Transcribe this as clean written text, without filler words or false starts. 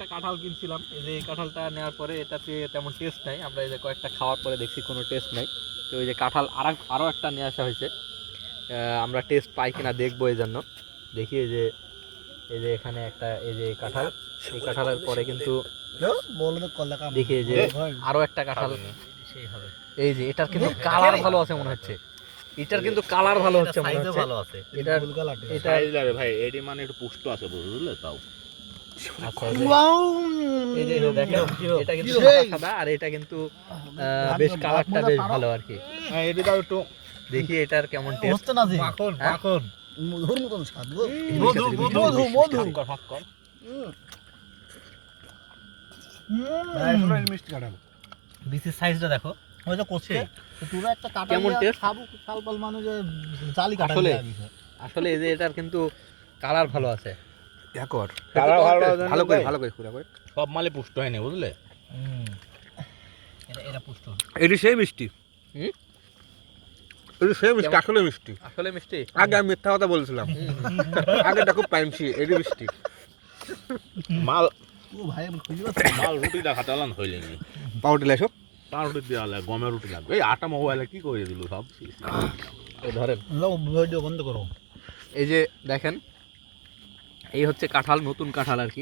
একটা কাঁঠাল কিনছিলাম, এই যে এই কাঁঠালটা নেওয়ার পরে এটাতে তেমন টেস্ট নাই। আমরা এই যে কয়েকটা খাওয়ার পরে দেখছি কোনো টেস্ট নাই। তো এই যে কাঁঠাল আরও একটা নিয়ে আসা হয়েছে, আমরা টেস্ট পাই কিনা দেখবো। এই জন্য দেখি এই যে এখানে একটা এই যে কাঁঠাল, এই কাঁঠালের পরে কিন্তু দেখি এই যে আরো একটা কাঁঠাল। এই যে এটার কিন্তু কালার ভালো আছে মনে হচ্ছে, এটার কিন্তু কালার ভালো হচ্ছে মনে হচ্ছে। এটার এটা ভাই এডি মানে একটু পুষ্ট আছে বুঝলে তাও। আচ্ছা এই যে দেখেন এটা কিন্তু সাদা সাদা, আর এটা কিন্তু বেশ কালারটা বেশ ভালো আর কি। হ্যাঁ এডি দাও একটু দেখি এটার কেমন টেস্ট। মাখন মাখন মধুর মতন স্বাদ গো। মধু মধু মধু ফাঁক কর। মিষ্টি কাঁঠাল বিসির সাইজটা দেখো। ওই যে করছে পুরো একটা কাটা কেমন taste? খাবো সালপাল মানুষ জালি কাটা আসলে আসলে এই যে এটার কিন্তু কালার ভালো আছে। দেখর কালার ভালো ভালো করে ভালো করে পুরো করে সব মালে পুষ্ট হয়নি বুঝলে। এটা পুষ্ট এডি সেই মিষ্টি। হুম? এডি সেই মিষ্টি, কেমন? আসলে মিষ্টি। আসলে মিষ্টি। আগে আমি মিথ্যা কথা বলছিলাম, আগে দেখো পাইমছি এডি মিষ্টি। মাল ও ভাই খুঁজে পাচ্ছি মাল রুটিটা খাটালাম হইলেনি। পাউটি লাইছো তার রুটি দেওয়া লাগে, গমের রুটি লাগবে। এই আটা মোবাইলে কি করে দিল সব। এই ধরেন না ভিডিও বন্ধ করো। এই যে দেখেন এই হচ্ছে কাঁঠাল, নতুন কাঁঠাল আর কি।